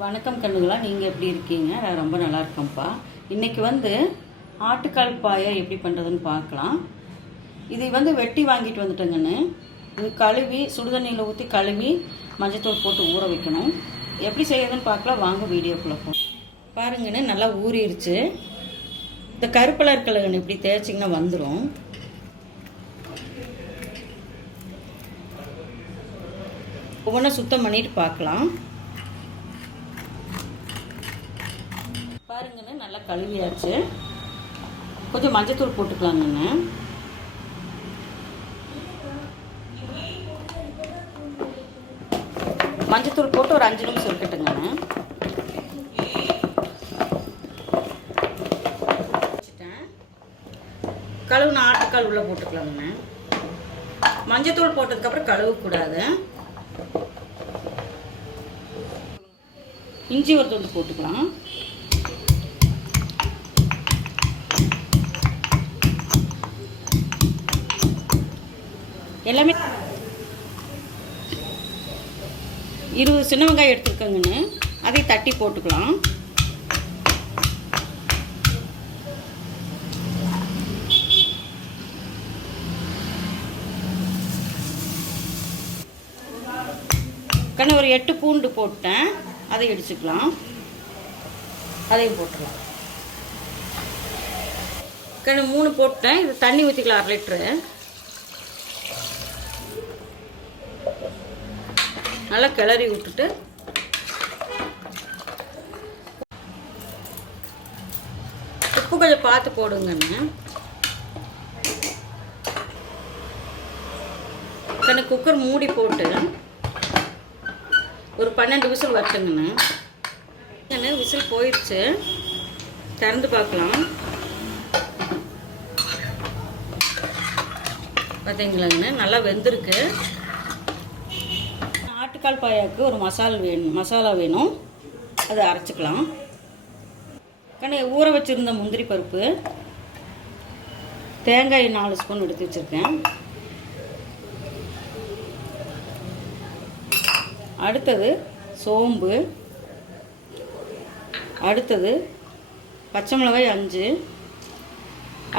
வணக்கம் கண்ணுங்களா, நீங்கள் எப்படி இருக்கீங்க? நான் ரொம்ப நல்லா இருக்கேன்ப்பா. இன்றைக்கி ஆட்டுக்கால் பாயை எப்படி பண்ணுறதுன்னு பார்க்கலாம். இது வெட்டி வாங்கிட்டு வந்துட்டேங்கன்னு. இது கழுவி சுடுதண்ணியில் ஊற்றி கழுவி மஞ்சத்தூள் போட்டு ஊற வைக்கணும். எப்படி செய்யறதுன்னு பார்க்கலாம், வாங்க வீடியோக்குள்ளே போ. பாருங்கன்னு நல்லா ஊறிடுச்சு. இந்த கருப்பெல்லாம் இருக்கலங்கன்னு இப்படி தேய்ச்சிங்கன்னா வந்துடும். ஒவ்வொன்றா சுத்தம் பண்ணிட்டு பார்க்கலாம். பாருங்கன்னு நல்லா கழுவியாச்சு. கொஞ்சம் மஞ்சத்தூள் போட்டுக்கலாங்கண்ணே. மஞ்சத்தூள் போட்டு ஒரு 5 நிமிஷம் இருக்கட்டுங்கண்ணே. கழுவுன ஆட்டுக்கால் உள்ள போட்டுக்கலாங்கண்ணே. மஞ்சத்தூள் போட்டதுக்கப்புறம் கழுவக்கூடாது. இஞ்சி ஒரு துண்டு போட்டுக்கலாம். எல்லாமே 20 சின்ன வெங்காயம் எடுத்துருக்கோங்கன்னு, அதை தட்டி போட்டுக்கலாம். கண்ணு ஒரு 8 பூண்டு போட்டேன், அதை இடிச்சுக்கலாம். அதையும் போட்டுக்கலாம். கண்ணு 3 போட்டேன். இது தண்ணி ஊற்றிக்கலாம் 1/2 லிட்டரு. நல்லா கிளறி விட்டுட்டு உப்பு கொஞ்சம் பார்த்து போடுங்கண்ணே. கண்ணு குக்கர் மூடி போட்டு ஒரு 12 விசில் வரட்டுங்கண்ணே. விசில் போயிடுச்சு, திறந்து பார்க்கலாம். பார்த்தீங்களாங்கண்ணே, நல்லா வெந்திருக்கு. ஆட்டுக்கால் பாயாவுக்கு ஒரு மசாலா வேணும். அதை அரைச்சிக்கலாம். கண்ணு ஊற வச்சுருந்த முந்திரி பருப்பு, தேங்காய் 4 ஸ்பூன் எடுத்து வச்சுருக்கேன். அடுத்தது சோம்பு, அடுத்தது பச்சை மிளகாய் 5,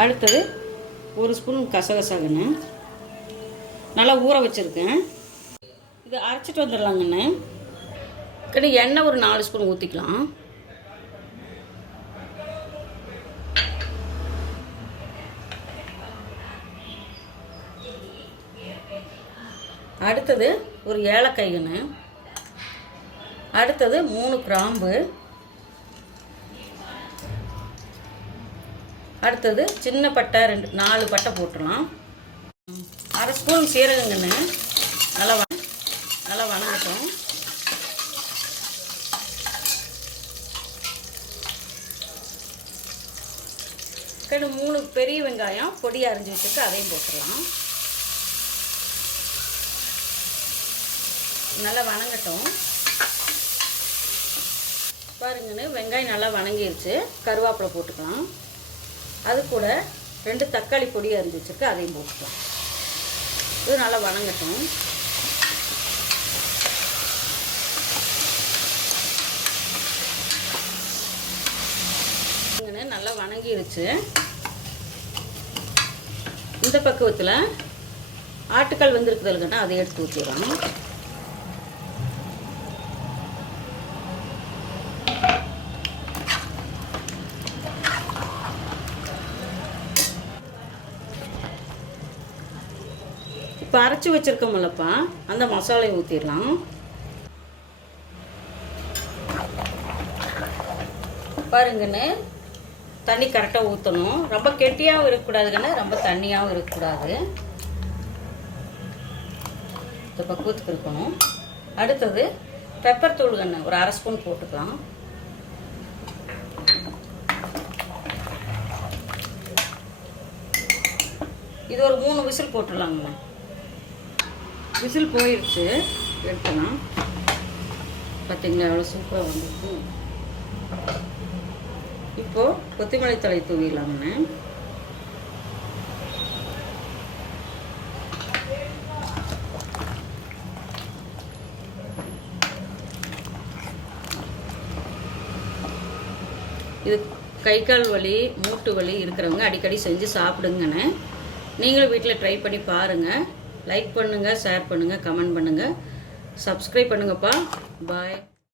அடுத்தது 1 ஸ்பூன் கசகசாகண்ணே. நல்லா ஊற வச்சுருக்கேன். இது அரைச்சிட்டு வந்துடலாங்கண்ணே. கண்ணு எண்ணெய் ஒரு 4 ஸ்பூன் ஊற்றிக்கலாம். அடுத்தது ஒரு ஏலக்காய்கண்ணு, அடுத்தது 3 கிராம்பு, அடுத்தது சின்ன பட்டை 4 பட்டை போட்டுடலாம். 1/2 ஸ்பூன் சீரகங்கண்ணு. நல்லா வணங்கட்டும். கண்ணு 3 பெரிய வெங்காயம் பொடியாக அரிஞ்சு வச்சுட்டு அதையும் போட்டுடலாம். நல்லா வணங்கட்டும். பாருங்கன்னு வெங்காயம் நல்லா வணங்கிருச்சு. கருவேப்பிலை போட்டுக்கலாம். அது கூட 2 தக்காளி பொடியாக அரிஞ்சு வச்சுருக்கு, அதையும் போட்டுக்கலாம். இது நல்லா வணங்கட்டும். நல்லா வணங்கிருச்சு. இந்த பக்குவத்தில் ஆட்டுக்கால் வெந்திருக்குதுன்னா அதை எடுத்து ஊற்றிடலாம். இப்போ அரைச்சி வச்சிருக்கோம்லப்பா, அந்த மசாலையை ஊற்றிடலாம். பாருங்கன்னு தண்ணி கரெக்டாக ஊற்றணும். ரொம்ப கெட்டியாகவும் இருக்கக்கூடாதுங்கன்னு, ரொம்ப தண்ணியாகவும் இருக்கக்கூடாது. இந்த பக்குவத்துக்கு இருக்கணும். அடுத்தது பெப்பர் தூள் கண்ணு ஒரு 1/2 ஸ்பூன் போட்டுக்கலாம். இது ஒரு 3 விசில் போட்டுடலாங்கண்ணா. விசில் போயிடுச்சு, எடுத்துக்கலாம். பார்த்தீங்களா எவ்வளோ சூப்பராக வந்துருக்கு. இப்போது கொத்தமல்லி தழை தூவிடலாங்கண்ணே. இது கை கால் வலி மூட்டு வலி இருக்கிறவங்க அடிக்கடி செஞ்சு சாப்பிடுங்கன்னு. நீங்களும் வீட்டில் ட்ரை பண்ணி பாருங்கள். லைக் பண்ணுங்கள், ஷேர் பண்ணுங்கள், கமெண்ட் பண்ணுங்கள், சப்ஸ்கிரைப் பண்ணுங்கப்பா. பாய்.